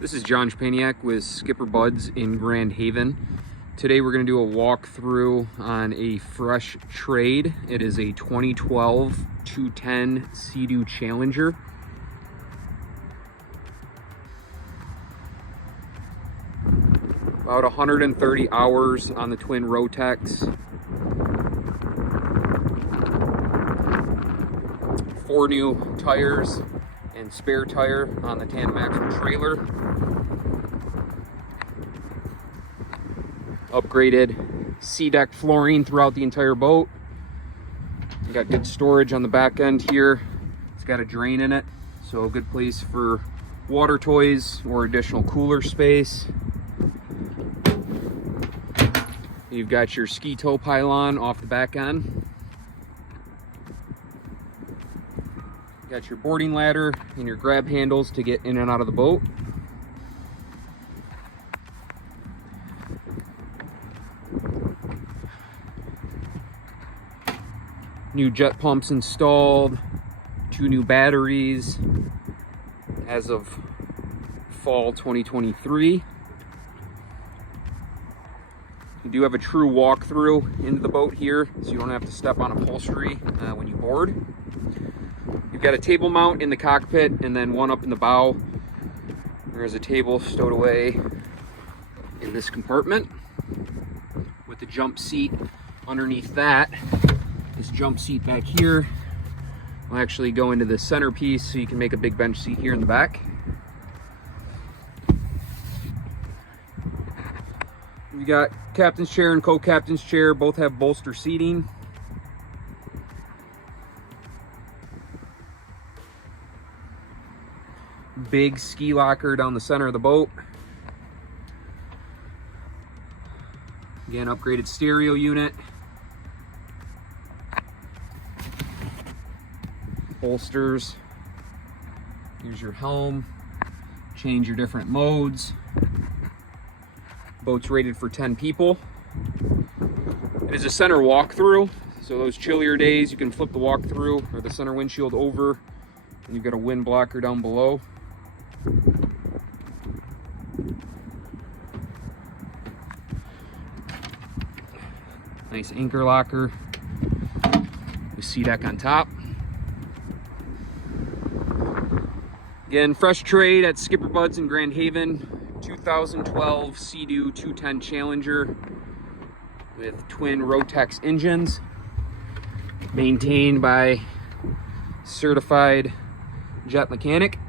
This is John Japaniak with SkipperBud's in Grand Haven. Today we're going to do a walkthrough on a fresh trade. It is a 2012 210 Sea-Doo Challenger. About 130 hours on the twin Rotex. 4 new tires and spare tire on the tandem axle trailer. Upgraded C-deck flooring throughout the entire boat. You got good storage on the back end here. It's got a drain in it, so a good place for water toys or additional cooler space. You've got your ski tow pylon off the back end. Got your boarding ladder and your grab handles to get in and out of the boat. New jet pumps installed, 2 new batteries as of fall 2023. You do have a true walkthrough into the boat here, so you don't have to step on upholstery when you board. You've got a table mount in the cockpit and then one up in the bow. There's a table stowed away in this compartment with the jump seat underneath that. This jump seat back here will actually go into the centerpiece, so you can make a big bench seat here in the back. We got captain's chair and co-captain's chair, both have bolster seating. Big ski locker down the center of the boat. Again, upgraded stereo unit. Bolsters. Here's your helm. Change your different modes. Boat's rated for 10 people. It is a center walkthrough, so those chillier days you can flip the walkthrough or the center windshield over, and you've got a wind blocker down below. Nice anchor locker with C-deck on top. Again, fresh trade at SkipperBud's in Grand Haven. 2012 Sea-Doo 210 Challenger with twin Rotex engines, maintained by certified jet mechanic.